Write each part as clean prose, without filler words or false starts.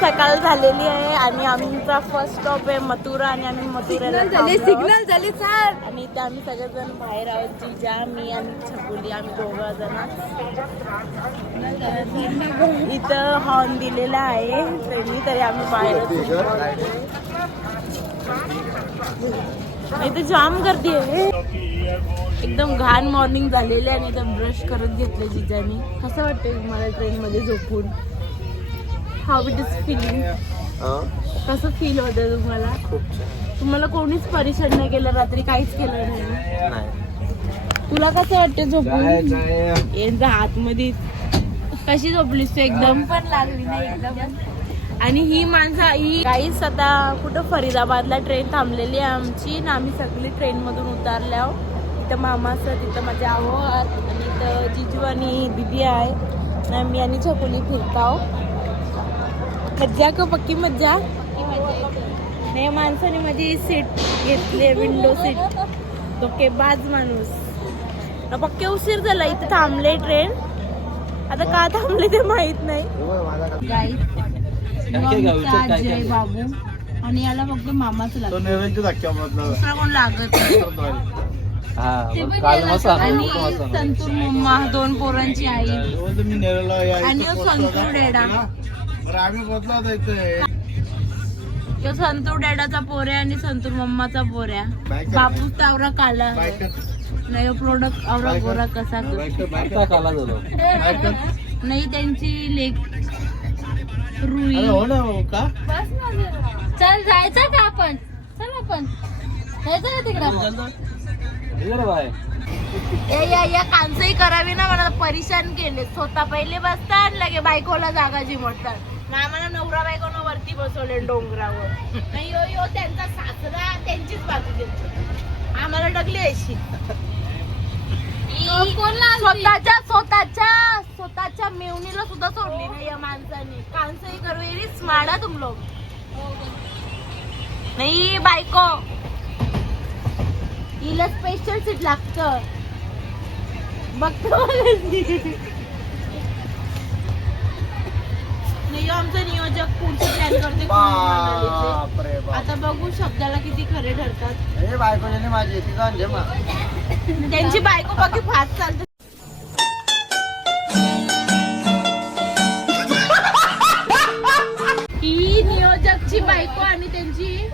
सकाळ झालेली आहे आणि आमचा फर्स्ट स्टॉप आहे मथुरा आणि आम्ही मथुराला सिग्नल झाले सर. आणि इथे आम्ही सगळेजण बाहेर आहोत. जीजा, मी आणि छकुली, आम्ही दोघं जण इथं हॉर्न दिलेला आहे ट्रेननी, तरी आम्ही बाहेरच इथे जाम गर्दी आहे. एकदम घाण मॉर्निंग झालेली आहे आणि इथं ब्रश करत घेतले जिजानी. कसं वाटतंय मला ट्रेन मध्ये झोपून? How it is feeling? कसं फील होतं तुम्हाला? तुम्हाला कोणीच परेशान नाही केलं रात्री? काहीच केलं नाही? तुला कसं वाटतं झोपून? यांचा आतमध्ये कशी झोपलीस तू? एकदम पण लागली नाही एकदम. आणि ही माणसं ही काहीच आता कुठं फरीदाबादला ट्रेन थांबलेली आहे आमची ना, आम्ही सगळी ट्रेन मधून उतरले आहो. इथं मामाचं, तिथं माझे आहो आणि इथं जिजू आणि दिदी आहे. मी आणि छकुली फिरताव. मज्जा का पक्की मज्जा. नाही, माणसाने माझी सीट घेतली, विंडो सीट. धोकेबाज माणूस. पक्के उशीर झाला, इथे थांबले ट्रेन. आता का थांबले ते माहित नाही. जय बाबू आणि याला फक्त मामाच लागत, दुसरा कोण लागत आणि संतूर मम्मा, 2 पोरांची आई आणि संतूर डेडा. संतूर डेडाचा पोऱ्या आणि संतूर मम्माचा पोऱ्या. बापू तावरा काला नाही, प्रोडक्ट आवरा गोरा कसा काला नाही. त्यांची लेक रुई. चल जायचं का आपण? चल आपण जायचं का तिकडं? या कांचही करावी ना, मला परेशान केले. स्वतः पहिले बसतात, लगे बायकोला जागा जिमटतात ना. आम्हाला नवरा बायकोनं वरती बसवले डोंगरावर. नाही यो त्यांचा सासरा त्यांचीच बाजू देतो, आम्हाला डगली अशी. स्वतःच्या मेवणीला सुद्धा सोडली नाही या माणसाने. कांचही करवेरी स्मार्ट तुम लोग. नाही बायको हिला स्पेशल सीट लागतं बघतो. नाही आमचं नियोजक पुढचं प्लॅन करते. आता बघू शब्दाला किती खरे ठरतात. त्यांची बायको बाकी फास्ट चालते. ही नियोजकची बायको आणि त्यांची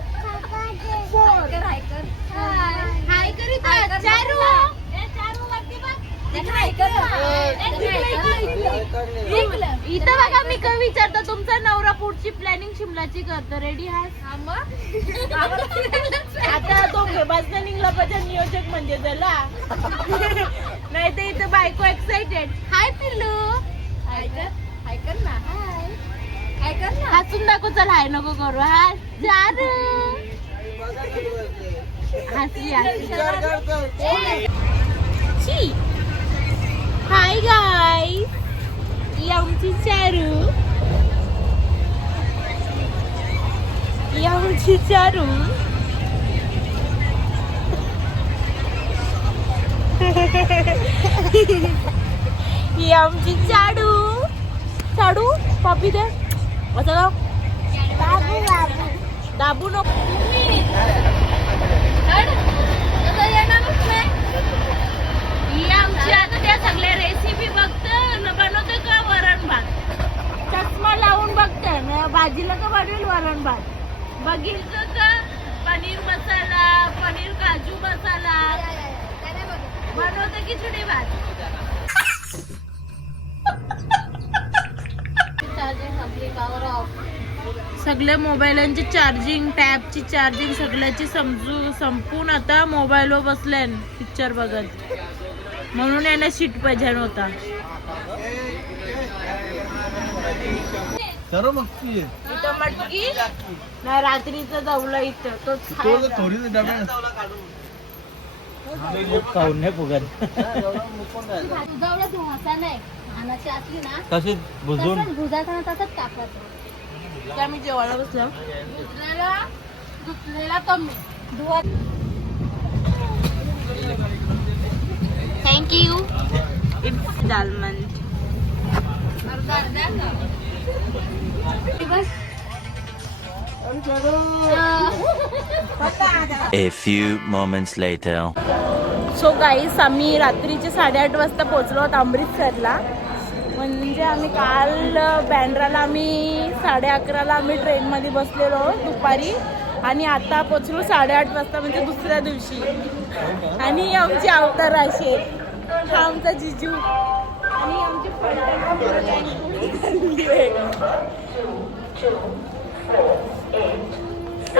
हाय करीत इथं बघा. मी काय विचारतो, तुमचा नवरा पुढची प्लॅनिंग शिमलाची करतो, रेडी आहे? आता दोघे निघला पाहिजे नियोजक म्हणजे त्याला. नाही तर इथं बायको एक्साइटेड. हाय पिल्लू, हाय कर ना. हाय कर ना. हसून दाखव. चल हाय नको करू. हा हसली. हाय गाईस, ही आमची चारू. ही आमची चारू. ही आमची चाडू. चाडू पापी दे. असं दाबू नको. ही आमची आता त्या सगळ्या रेसिपी बघतं न, बनवते का वरण भात. चष्मा लावून बघते ना, भाजीला का बनवेल वरण भात. बघितलं का पनीर मसाला, पनीर काजू मसाला बनवते खिचडी भात. सगळे मोबाईलांची चार्जिंग, टॅबची चार्जिंग सगळ्याची संपून आता मोबाईलवर बसले पिक्चर बघत. म्हणून यांना सीट पाहिजे होता. इथं मटकी नाही, रात्रीचं जवलं इथं तोच आम्ही जेवायला बसलो. धुतलेला कमी. थँक्यू. इट्स डालमंड. A few moments later. So guys आम्ही रात्रीचे 8:30 वाजता पोहोचलो आहोत अमृतसरला. म्हणजे आम्ही काल बँड्राला आम्ही 11:30ला आम्ही ट्रेनमध्ये बसलेलो दुपारी आणि आता पोचलो 8:30 वाजता म्हणजे दुसऱ्या दिवशी. आणि आमची अवतार अशी हा आमचा जिजू आणि आमची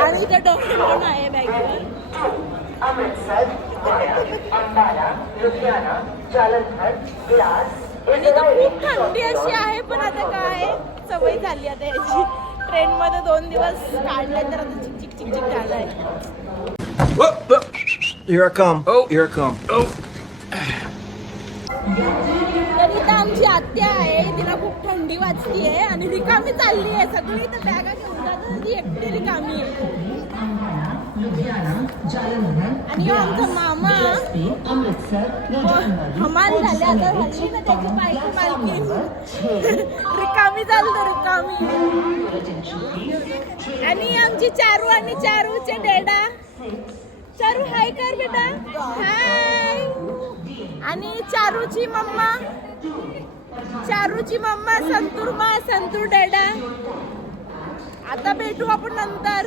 आणि इथं डॉक्टर आहे बॅगवर. आणि इथं खूप थंडी अशी आहे पण आता काय सवय झाली आता याची. ट्रेन मध्ये 2 दिवस काढले तर आता चिक चिक चिक चिक झालंय. Here I come. Oh, here I come. Oh. तर इथं आमची आत्या आहे तिला खूप थंडी वाजतीये आणि रिकामी चालली आहे सगळी. इथं बॅगा घेऊन जातात ती एकटी रिकामी आहे. आणि ह्यो आमचा मामा हमाल झाले आता हल्ली ना त्याची बायको मालकी रिकामी चालतो रिकामी. आणि आमची चारू आणि चारूचे डेडा. चारू हाय कर बेटा हाय. आणि चारूची मम्मा संतूर डेडा. आता भेटू आपण नंतर.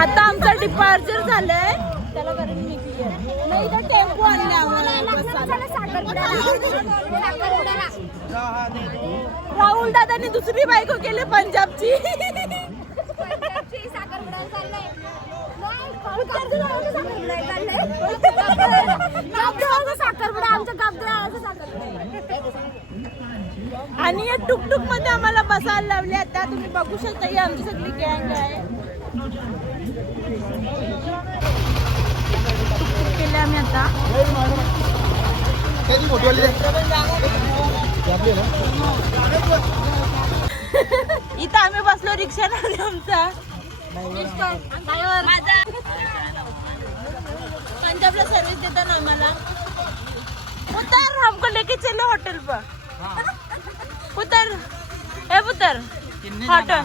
आता आमचा डिपार्चर झालंय. त्याला करून निघली नाही तर टेम्पो आणले आम्हाला. राहुल दादाने दुसरी बायको केली पंजाबची. आणि या टुकटुक मध्ये आम्हाला बसायला लावले. आता तुम्ही बघू शकता ही आमची सगळी गँग आहे. टुकटुक केले आम्ही आता. इथं आम्ही बसलो रिक्षा लावली आमचा. पंजाबला सर्विस देतात आम्हाला. उतर हमको लेके चलो होटल पर. उतर ए उतर होटल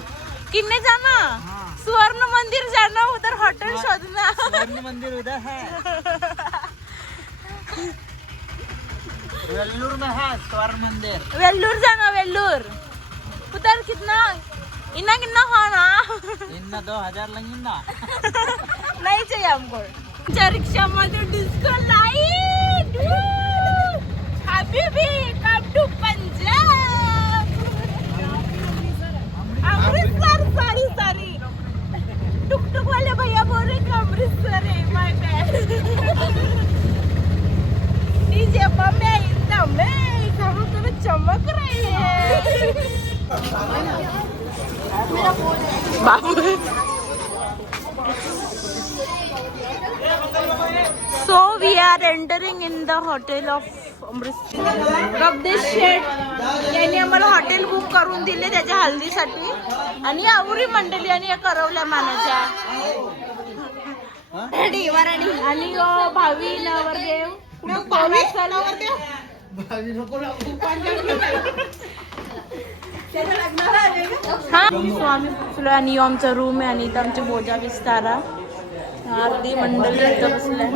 किन्ने जाना. स्वर्ण मंदिर जाना उधर होटल शोधना. स्वर्ण मंदिर उधर है. वेल्लूर में है स्वर्ण मंदिर. वेल्लूर जाना वेल्लूर. उधर कितना इन्ना कितना खाना. इन्ना 2000 लगेगा. नहीं चाहिए हमको. रिक्शा मध्ये डिस्को लाईट. हबीबी कम टू पंजाब. अमृतसर सारी टुकटुक वाले भैया बोल रहे कि अमृतसर है. माय बैड. डीजे बम्बे इतना में हम तो चमक रहे हैं. So we are entering in the hotel of Amritsar. गबदेश शेठ यांनी आम्हाला हॉटेल बुक करून दिले त्याच्या हल्दीसाठी. आणि आवरी मंडळी आणि या करवल्या मानाच्या आणि भावी नवरदेव. हा सो आम्ही पोचलो आणि आमचा रूम आहे आणि इथं आमची बोजा विस्तारा. अर्धी मंडळी इथं बसल्या.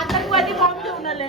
आतंकवादी बॉम्ब घेऊन आले.